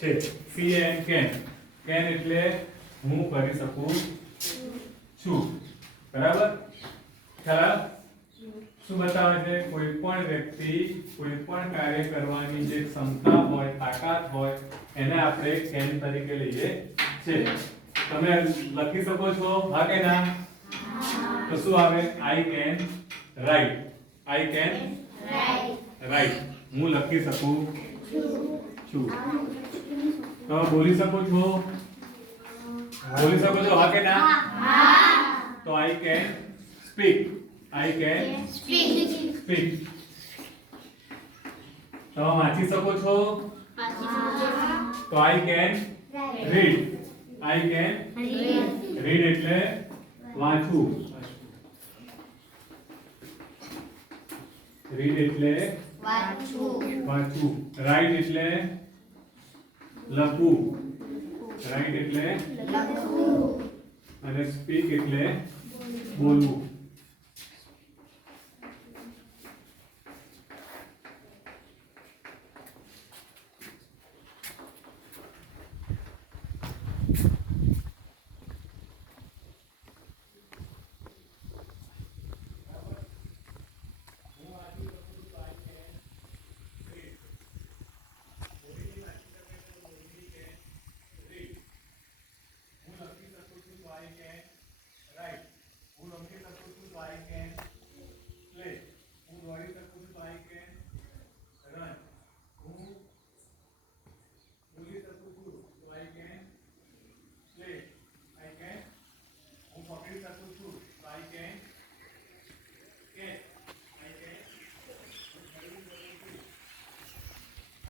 છે. C N can can એટલે હું કરી શકું છું. બરાબર? ખ્યાલ શું બતાવે છે? કોઈ પણ વ્યક્તિ કોઈ પણ કાર્ય કરવાની જે ક્ષમતા હોય તાકાત હોય એને આપણે કેન તરીકે લઈએ છે. તમે લખી શકો છો? હા કે ના? તો શું આવે? I can write I can write હું લખી શકું છું. તમે બોલી શકો છો? બોલી શકો છો? હા કે ના? તો I can speak I can speak તમે વાંચી શકો છો? તો I can read I can read એટલે વાંચવું. રીડ એટલે વાંચવું. રાઈટ એટલે લખવું. રાઈટ એટલે? અને સ્પીક એટલે બોલવું.